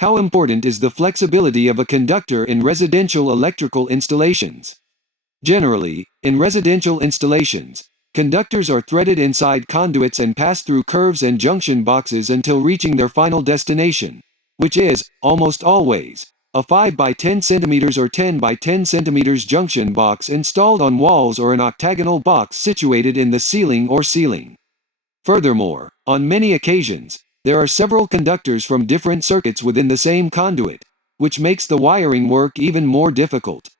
How important is the flexibility of a conductor in residential electrical installations? Generally, in residential installations, conductors are threaded inside conduits and pass through curves and junction boxes until reaching their final destination, which is, almost always, a 5 by 10 cm or 10 by 10 cm junction box installed on walls or an octagonal box situated in the ceiling or ceiling. Furthermore, on many occasions, there are several conductors from different circuits within the same conduit, which makes the wiring work even more difficult.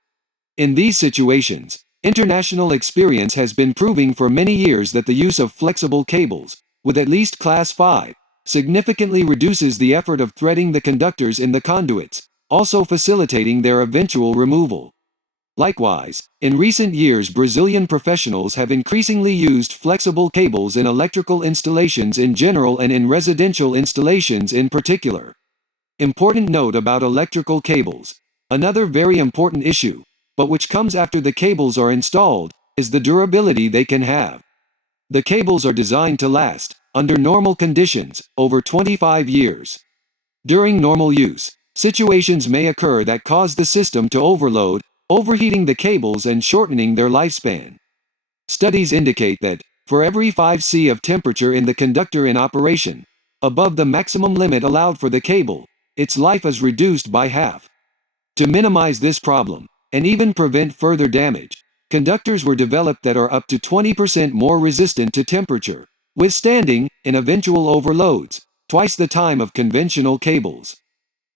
In these situations, international experience has been proving for many years that the use of flexible cables, with at least class 5, significantly reduces the effort of threading the conductors in the conduits, also facilitating their eventual removal. Likewise, in recent years Brazilian professionals have increasingly used flexible cables in electrical installations in general and in residential installations in particular. Important note about electrical cables. Another very important issue, but which comes after the cables are installed, is the durability they can have. The cables are designed to last, under normal conditions, over 25 years. During normal use, situations may occur that cause the system to overload, overheating the cables and shortening their lifespan. Studies indicate that, for every 5 C of temperature in the conductor in operation, above the maximum limit allowed for the cable, its life is reduced by half. To minimize this problem, and even prevent further damage, conductors were developed that are up to 20% more resistant to temperature, withstanding, in eventual overloads, twice the time of conventional cables.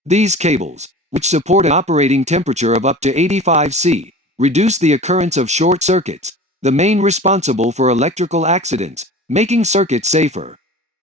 These cables, which support an operating temperature of up to 85 C, reduce the occurrence of short circuits, the main responsible for electrical accidents, making circuits safer.